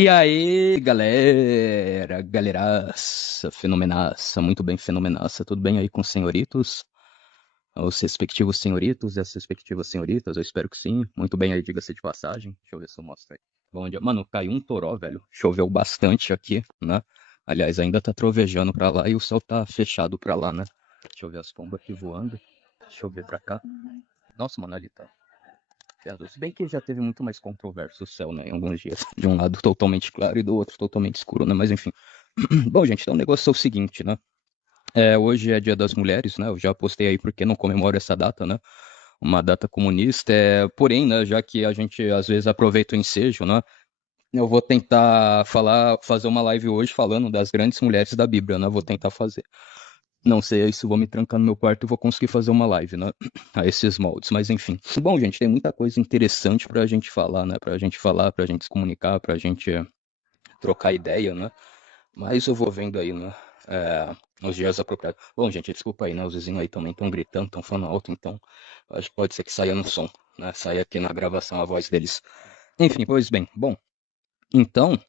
E aí, galera, galeraça, fenomenaça, muito bem, fenomenaça, tudo bem aí com os senhoritos? Os respectivos senhoritos e as respectivas senhoritas, eu espero que sim. Muito bem aí, diga-se de passagem. Deixa eu ver se eu mostro aí. Bom dia. Mano, caiu um toró, velho. Choveu bastante aqui, né? Aliás, ainda tá trovejando pra lá e o céu tá fechado pra lá, né? Deixa eu ver as pombas aqui voando. Deixa eu ver pra cá. Nossa, mano, ali tá. Se bem que já teve muito mais controverso o céu, né? Em alguns dias. De um lado totalmente claro e do outro totalmente escuro, né? Mas enfim. Bom, gente, então o negócio é o seguinte, né? Hoje é Dia das Mulheres, né? Eu já postei aí porque não comemoro essa data, né? Uma data comunista. Porém, né? Já que a gente às vezes aproveita o ensejo, né? Eu vou tentar fazer uma live hoje falando das grandes mulheres da Bíblia, né? Vou tentar fazer. Não sei aí se vou me trancar no meu quarto e vou conseguir fazer uma live, né? A esses moldes, mas enfim. Bom, gente, tem muita coisa interessante pra gente falar, né? Pra gente falar, pra gente se comunicar, pra gente trocar ideia, né? Mas eu vou vendo aí, né? Os dias apropriados. Bom, gente, desculpa aí, né? Os vizinhos aí também estão gritando, estão falando alto, então acho que pode ser que saia no som, né? Saia aqui na gravação a voz deles. Enfim, pois bem. Bom, então,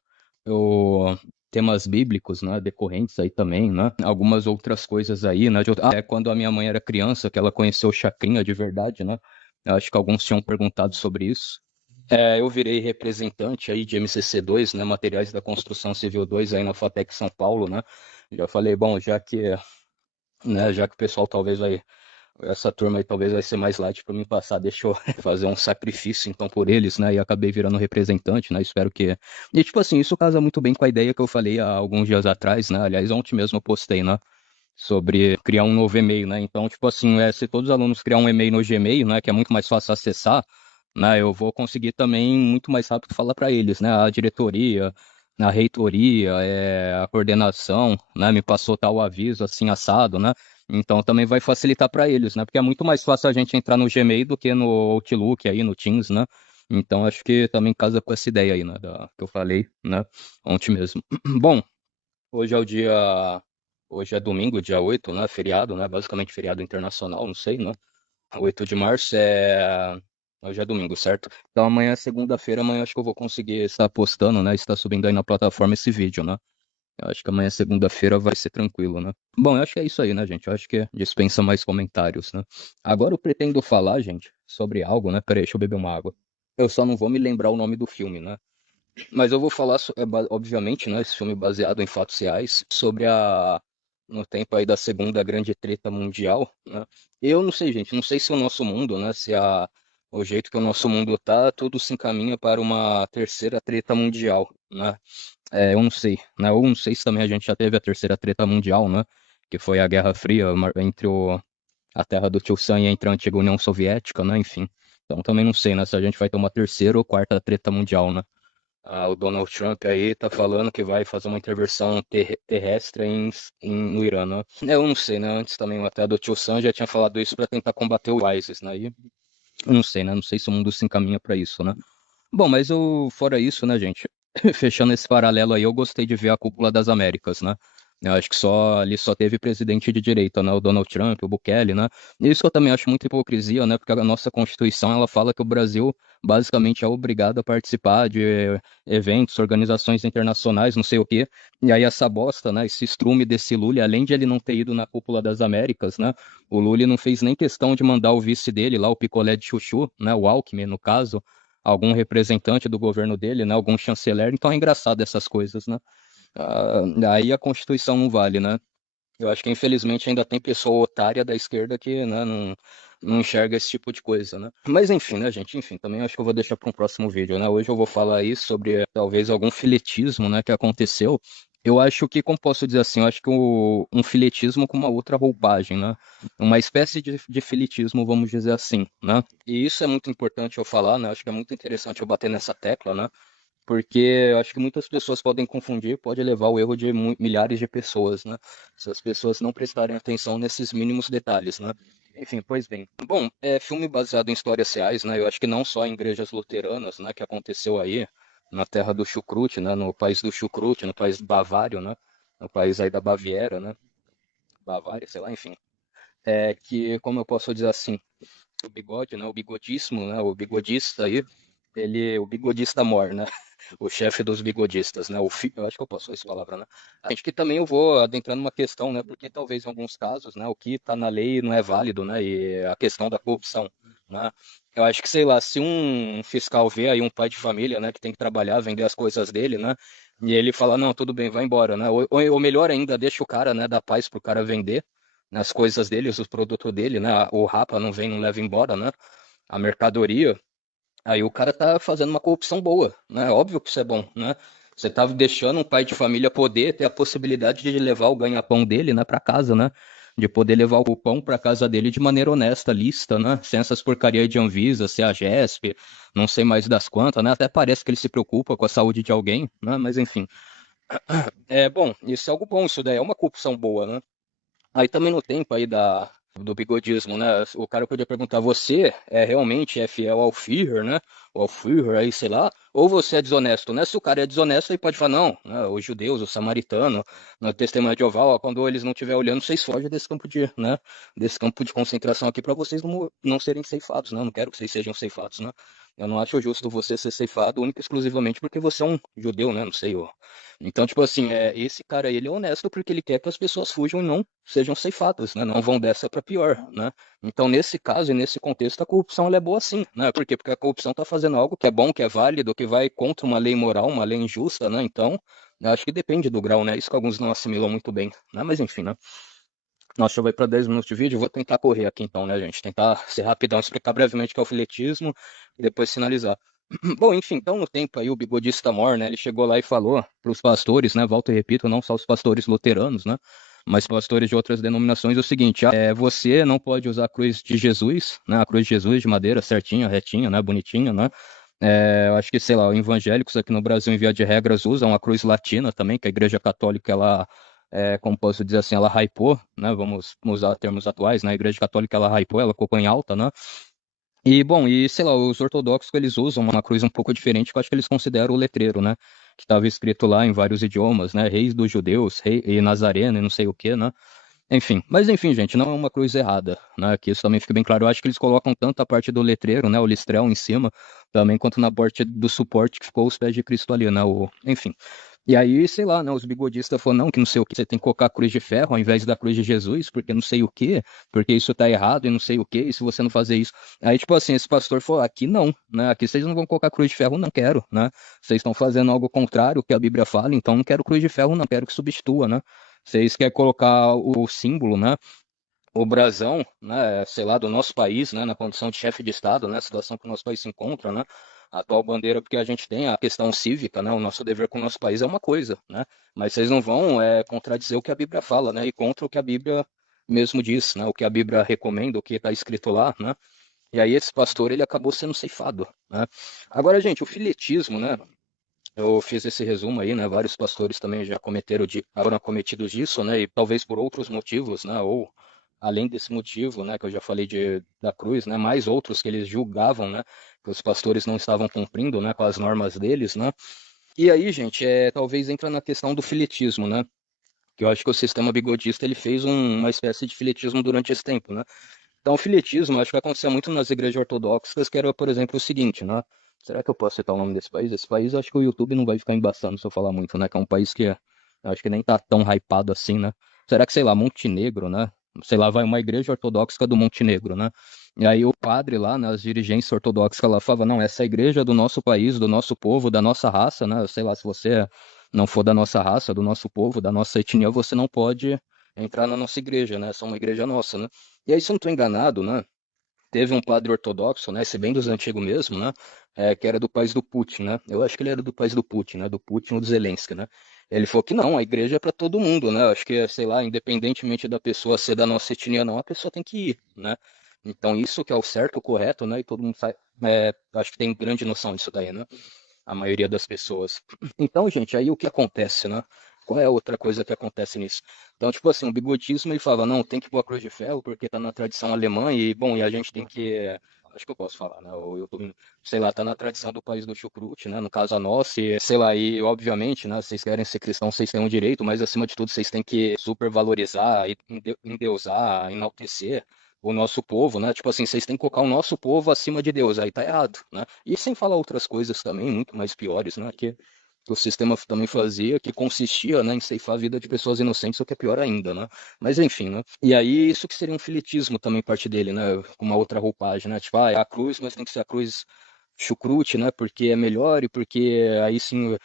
eu temas bíblicos, né, decorrentes aí também, né? Algumas outras coisas aí, né? Quando a minha mãe era criança, que ela conheceu o Chacrinha de verdade, né? Eu acho que alguns tinham perguntado sobre isso. Eu virei representante aí de MCC2, né, Materiais da Construção Civil 2 aí na FATEC São Paulo, né? Já falei, bom, já que o pessoal talvez vai essa turma aí talvez vai ser mais light para mim passar, deixa eu fazer um sacrifício então por eles, né? E acabei virando representante, né? Espero que. E tipo assim, isso casa muito bem com a ideia que eu falei há alguns dias atrás, né? Aliás, ontem mesmo eu postei, né? Sobre criar um novo e-mail, né? Então, tipo assim, se todos os alunos criar um e-mail no Gmail, né? Que é muito mais fácil acessar, né? Eu vou conseguir também muito mais rápido falar para eles, né? A diretoria, a reitoria, a coordenação, né? Me passou tal aviso assim assado, né? Então também vai facilitar para eles, né? Porque é muito mais fácil a gente entrar no Gmail do que no Outlook aí, no Teams, né? Então acho que também casa com essa ideia aí, né? Que eu falei, né? Ontem mesmo. Bom, hoje é o dia. Hoje é domingo, dia 8, né? Feriado, né? Basicamente feriado internacional, não sei, né? 8 de março é. Hoje é domingo, certo? Então amanhã é segunda-feira, amanhã acho que eu vou conseguir estar postando, né? Estar subindo aí na plataforma esse vídeo, né? Eu acho que amanhã, segunda-feira, vai ser tranquilo, né? Bom, eu acho que é isso aí, né, gente? Eu acho que dispensa mais comentários, né? Agora eu pretendo falar, gente, sobre algo, né? Peraí, deixa eu beber uma água. Eu só não vou me lembrar o nome do filme, né? Mas eu vou falar, obviamente, né? Esse filme baseado em fatos reais, sobre no tempo aí da Segunda Grande Treta Mundial, né? Eu não sei, gente, não sei se o nosso mundo, né? O jeito que o nosso mundo tá, tudo se encaminha para uma terceira treta mundial, né? Eu não sei, né? Eu não sei se também a gente já teve a terceira treta mundial, né? Que foi a Guerra Fria entre a terra do Tio Sam e entre a antiga União Soviética, né? Enfim. Então também não sei, né? Se a gente vai ter uma terceira ou quarta treta mundial, né? O Donald Trump aí tá falando que vai fazer uma intervenção terrestre no Irã, né? Eu não sei, né? Antes também até do Tio Sam já tinha falado isso para tentar combater o ISIS, né? E eu não sei, né? Não sei se o mundo se encaminha para isso, né? Bom, mas fora isso, né, gente? Fechando esse paralelo aí, eu gostei de ver a Cúpula das Américas, né? Eu acho que ali só teve presidente de direita, né? O Donald Trump, o Bukele, né? Isso eu também acho muita hipocrisia, né? Porque a nossa Constituição, ela fala que o Brasil basicamente é obrigado a participar de eventos, organizações internacionais, não sei o quê. E aí essa bosta, né? Esse estrume desse Lula, além de ele não ter ido na Cúpula das Américas, né? O Lula não fez nem questão de mandar o vice dele lá, o picolé de chuchu, né? O Alckmin, no caso, algum representante do governo dele, né? Algum chanceler. Então é engraçado essas coisas, né? Aí a Constituição não vale, né? Eu acho que infelizmente ainda tem pessoa otária da esquerda que, né, não enxerga esse tipo de coisa, né? Mas enfim, né, gente? Enfim, também acho que eu vou deixar para um próximo vídeo, né? Hoje eu vou falar aí sobre talvez algum filetismo, né, que aconteceu. Eu acho que, como posso dizer assim, eu acho que um filetismo com uma outra roupagem, né? Uma espécie de filetismo, vamos dizer assim, né? E isso é muito importante eu falar, né? Acho que é muito interessante eu bater nessa tecla, né? Porque eu acho que muitas pessoas podem confundir, pode levar ao erro de milhares de pessoas, né? Se as pessoas não prestarem atenção nesses mínimos detalhes, né? Enfim, pois bem. Bom, é filme baseado em histórias reais, né? Eu acho que não só em igrejas luteranas, né? Que aconteceu aí na terra do chucrute, né? No país do chucrute, no país bavário, né? No país aí da Baviera, né? Bavária, sei lá, enfim. Que, como eu posso dizer assim, o bigode, né? O bigodismo, né? O bigodista aí o bigodista mor, né? O chefe dos bigodistas, né? Eu acho que eu posso usar essa palavra, né? A gente que também eu vou adentrando uma questão, né? Porque talvez em alguns casos, né? O que está na lei não é válido, né? E a questão da corrupção, né? Eu acho que, sei lá, se um fiscal vê aí um pai de família, né? Que tem que trabalhar, vender as coisas dele, né? E ele fala, não, tudo bem, vai embora, né? Ou melhor ainda, deixa o cara, né? Dar paz pro cara vender as coisas dele, os produtos dele, né? O rapa não vem, não leva embora, né? A mercadoria. Aí o cara tá fazendo uma corrupção boa, né? Óbvio que isso é bom, né? Você tá deixando um pai de família poder ter a possibilidade de levar o ganha-pão dele, né, para casa, né? De poder levar o pão para casa dele de maneira honesta, lícita, né? Sem essas porcarias de Anvisa, CEAGESP, não sei mais das quantas, né? Até parece que ele se preocupa com a saúde de alguém, né? Mas enfim. É bom, isso é algo bom, isso daí é uma corrupção boa, né? Aí também no tempo aí do bigodismo, né? O cara podia perguntar, você realmente é fiel ao Führer, né? Ou ao Führer, aí, sei lá, ou você é desonesto, né? Se o cara é desonesto, aí pode falar, não, né? Os judeus, os samaritanos, no testemunho de Jeová, ó, quando eles não estiverem olhando, vocês fogem desse campo de, né? Desse campo de concentração aqui para vocês não serem ceifados, né? Eu não quero que vocês sejam ceifados, né? Eu não acho justo você ser ceifado única e exclusivamente porque você é um judeu, né? Não sei, ó. Então, tipo assim, esse cara aí, ele é honesto porque ele quer que as pessoas fujam e não sejam ceifadas, né? Não vão dessa para pior, né? Então, nesse caso e nesse contexto, a corrupção ela é boa sim, né? Por quê? Porque a corrupção está fazendo algo que é bom, que é válido, que vai contra uma lei moral, uma lei injusta, né? Então, eu acho que depende do grau, né? Isso que alguns não assimilam muito bem, né? Mas enfim, né? Nossa, já vai para 10 minutos de vídeo, eu vou tentar correr aqui então, né, gente? Tentar ser rapidão, explicar brevemente o que é o filetismo e depois finalizar. Bom, enfim, então no tempo aí o bigodista Mor, né, ele chegou lá e falou para os pastores, né, volto e repito, não só os pastores luteranos, né, mas pastores de outras denominações, o seguinte, você não pode usar a cruz de Jesus, né, a cruz de Jesus de madeira certinha, retinha, né, bonitinha, né, eu acho que, sei lá, evangélicos aqui no Brasil, em via de regras, usam a cruz latina também, que a Igreja Católica, ela, como posso dizer assim, ela hypou, né, vamos usar termos atuais, né, a Igreja Católica, ela hypou, ela colocou em alta, né, e, bom, sei lá, os ortodoxos eles usam uma cruz um pouco diferente, que eu acho que eles consideram o letreiro, né? Que estava escrito lá em vários idiomas, né? Reis dos judeus, rei e Nazareno e não sei o quê, né? Enfim, mas enfim, gente, não é uma cruz errada, né? Que isso também fica bem claro. Eu acho que eles colocam tanto a parte do letreiro, né? O listrel em cima, também, quanto na parte do suporte que ficou os pés de Cristo ali, né? Enfim. E aí, sei lá, né, os bigodistas falaram, não, que não sei o que, você tem que colocar a cruz de ferro ao invés da cruz de Jesus, porque não sei o que, porque isso tá errado e não sei o que, e se você não fazer isso. Aí, tipo assim, esse pastor falou, aqui não, né, aqui vocês não vão colocar cruz de ferro, não quero, né, vocês estão fazendo algo contrário ao que a Bíblia fala, então não quero cruz de ferro, não quero que substitua, né, vocês querem colocar o símbolo, né, o brasão, né, sei lá, do nosso país, né, na condição de chefe de Estado, né, a situação que o nosso país se encontra, né, a atual bandeira, porque a gente tem a questão cívica, né, o nosso dever com o nosso país é uma coisa, né, mas vocês não vão contradizer o que a Bíblia fala, né, e contra o que a Bíblia mesmo diz, né, o que a Bíblia recomenda, o que está escrito lá, né, e aí esse pastor, ele acabou sendo ceifado, né. Agora, gente, o filetismo, né, eu fiz esse resumo aí, né? Vários pastores também já foram cometidos disso, né? E talvez por outros motivos, né? Ou além desse motivo, né? Que eu já falei da cruz, né? Mais outros que eles julgavam, né? Que os pastores não estavam cumprindo, né? Com as normas deles, né? E aí, gente, talvez entra na questão do filetismo, né? Que eu acho que o sistema bigodista ele fez uma espécie de filetismo durante esse tempo, né? Então, o filetismo, acho que vai acontecer muito nas igrejas ortodoxas, que era, por exemplo, o seguinte, né? Será que eu posso citar o nome desse país? Esse país, acho que o YouTube não vai ficar embaçando se eu falar muito, né? Que é um país que eu acho que nem tá tão hypado assim, né? Será que, sei lá, Montenegro, né? Sei lá, vai uma igreja ortodoxa do Montenegro, né? E aí o padre lá, né, as dirigências ortodoxas lá falava, não, essa igreja é do nosso país, do nosso povo, da nossa raça, né? Sei lá, se você não for da nossa raça, do nosso povo, da nossa etnia, você não pode entrar na nossa igreja, né? Essa é uma igreja nossa, né? E aí, se eu não estou enganado, né? Teve um padre ortodoxo, né? Esse bem dos antigos mesmo, né? Que era do país do Putin, né? Eu acho que ele era do país do Putin, né? Do Putin ou do Zelensky, né? Ele falou que não, a igreja é para todo mundo, né? Eu acho que, sei lá, independentemente da pessoa ser da nossa etnia ou não, a pessoa tem que ir, né? Então, isso que é o certo, o correto, né? E todo mundo faz, acho que tem grande noção disso daí, né? A maioria das pessoas. Então, gente, aí o que acontece, né? Qual é a outra coisa que acontece nisso? Então, tipo assim, o bigodismo ele fala, não, tem que pôr a cruz de ferro porque tá na tradição alemã e, bom, e a gente tem que, acho que eu posso falar, né? Ou eu tô, sei lá, tá na tradição do país do chucrute, né? No caso a nossa, e, sei lá, e obviamente, né? Vocês querem ser cristãos, vocês têm um direito, mas acima de tudo vocês têm que supervalorizar, endeusar, enaltecer, o nosso povo, né? Tipo assim, vocês têm que colocar o nosso povo acima de Deus, aí tá errado, né? E sem falar outras coisas também, muito mais piores, né? Que o sistema também fazia, que consistia, né, em ceifar a vida de pessoas inocentes, o que é pior ainda, né? Mas enfim, né? E aí isso que seria um filitismo também parte dele, né? Com uma outra roupagem, né? Tipo, ah, é a cruz, mas tem que ser a cruz chucrute, né? Porque é melhor e porque aí sim,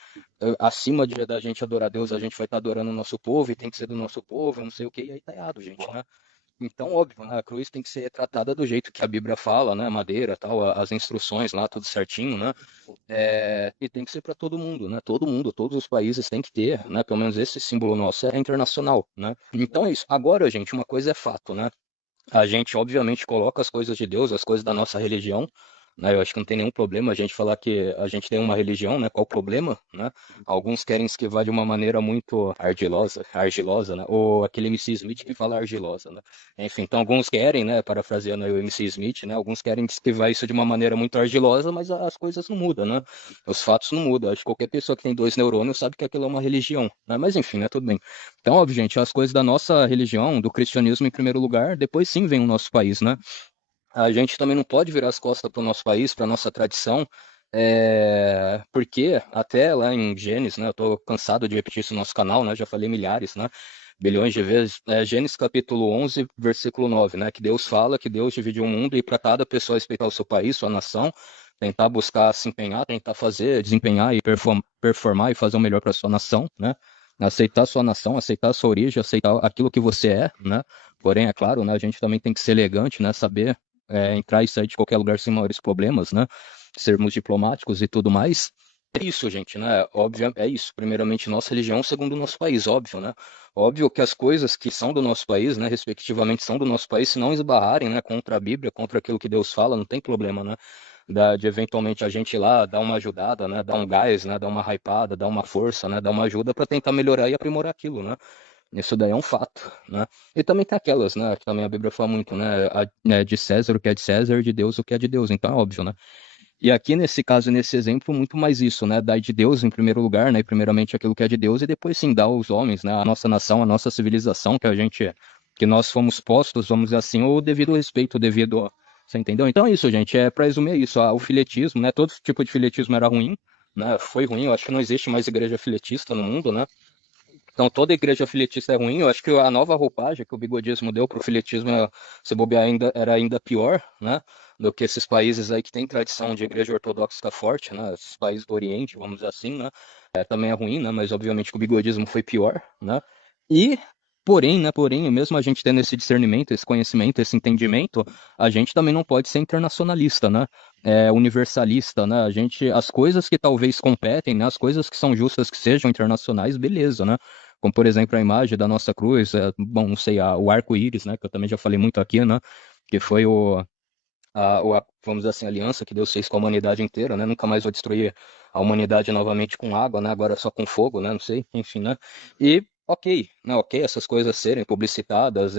acima da gente adorar a Deus, a gente vai estar adorando o nosso povo e tem que ser do nosso povo, não sei o que, e aí tá errado, gente, né? Então, óbvio, né, a cruz tem que ser tratada do jeito que a Bíblia fala, né? Madeira, tal, as instruções lá, tudo certinho, né? E tem que ser para todo mundo, né? Todo mundo, todos os países têm que ter, né? Pelo menos esse símbolo nosso é internacional, né? Então é isso. Agora, gente, uma coisa é fato, né? A gente, obviamente, coloca as coisas de Deus, as coisas da nossa religião, né? Eu acho que não tem nenhum problema a gente falar que a gente tem uma religião, né? Qual o problema, né? Alguns querem esquivar de uma maneira muito argilosa, né? Ou aquele MC Smith que fala argilosa, né? Enfim, então alguns querem, né? Parafraseando aí o MC Smith, né? Alguns querem esquivar isso de uma maneira muito argilosa, mas as coisas não mudam, né? Os fatos não mudam. Acho que qualquer pessoa que tem dois neurônios sabe que aquilo é uma religião, né? Mas enfim, né? Tudo bem. Então, óbvio, gente, as coisas da nossa religião, do cristianismo em primeiro lugar, depois sim vem o nosso país, né? A gente também não pode virar as costas para o nosso país, para a nossa tradição, porque até lá em Gênesis, né? Eu tô cansado de repetir isso no nosso canal, né? Já falei milhares, né? Bilhões de vezes. Gênesis capítulo 11, versículo 9, né? Que Deus fala que Deus dividiu o mundo e para cada pessoa respeitar o seu país, sua nação, tentar buscar se empenhar, tentar fazer, desempenhar e performar e fazer o melhor para sua nação, né? Aceitar a sua nação, aceitar a sua origem, aceitar aquilo que você é, né? Porém, é claro, né, a gente também tem que ser elegante, né? Saber entrar e sair de qualquer lugar sem maiores problemas, né? Sermos diplomáticos e tudo mais. É isso, gente, né? Óbvio, é isso. Primeiramente, nossa religião, segundo o nosso país, óbvio, né? Óbvio que as coisas que são do nosso país, né, respectivamente, são do nosso país, se não esbarrarem, né, contra a Bíblia, contra aquilo que Deus fala, não tem problema, né? De eventualmente a gente ir lá dar uma ajudada, né? Dar um gás, né? Dar uma hypada, dar uma força, né? Dar uma ajuda para tentar melhorar e aprimorar aquilo, né? Isso daí é um fato, né? E também tem aquelas, né? Que também a Bíblia fala muito, né, de César o que é de César, de Deus o que é de Deus. Então é óbvio, né? E aqui nesse caso, nesse exemplo, muito mais isso, né? Dar de Deus em primeiro lugar, né? E primeiramente aquilo que é de Deus e depois sim dar aos homens, né? A nossa nação, a nossa civilização, que nós fomos postos, vamos dizer assim, ou devido ao respeito, devido, você entendeu? Então é isso, gente. Para resumir é isso. O filietismo, né? Todo tipo de filietismo era ruim, né? Foi ruim. Eu acho que não existe mais igreja filietista no mundo, né? Então toda igreja filetista é ruim. Eu acho que a nova roupagem que o bigodismo deu para o filetismo, se bobear, era ainda pior, né? Do que esses países aí que têm tradição de igreja ortodoxa forte, né? Esses países do Oriente, vamos dizer assim, né? Também é ruim, né? Mas obviamente que o bigodismo foi pior, né? E porém, mesmo a gente tendo esse discernimento, esse conhecimento, esse entendimento, a gente também não pode ser internacionalista, né? Universalista, né? As coisas que talvez competem, né? As coisas que são justas que sejam internacionais, beleza, né? Como, por exemplo, a imagem da nossa cruz, bom, não sei, o arco-íris, né? Que eu também já falei muito aqui, né? Que foi vamos dizer assim, a aliança que Deus fez com a humanidade inteira, né? Nunca mais vai destruir a humanidade novamente com água, né? Agora só com fogo, né? Não sei, enfim, né? E ok, né? Ok, essas coisas serem publicitadas,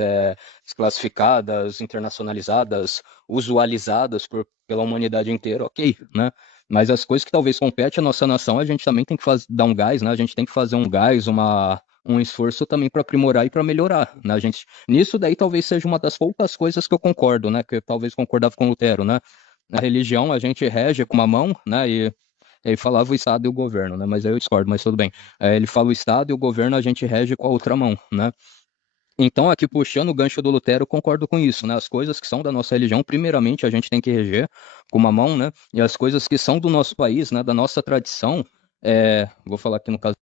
desclassificadas, internacionalizadas, usualizadas pela humanidade inteira, ok, né? Mas as coisas que talvez competem à nossa nação, a gente também tem que dar um gás, né? A gente tem que fazer um gás, um esforço também para aprimorar e para melhorar, né? Nisso daí talvez seja uma das poucas coisas que eu concordo, né? Que eu talvez concordava com Lutero, né? Na religião a gente rege com uma mão, né? E ele falava o Estado e o governo, né? Mas aí eu discordo, mas tudo bem. Ele fala o Estado e o governo a gente rege com a outra mão, né? Então, aqui puxando o gancho do Lutero, eu concordo com isso, né? As coisas que são da nossa religião, primeiramente, a gente tem que reger com uma mão, né? E as coisas que são do nosso país, né? Da nossa tradição, vou falar aqui no caso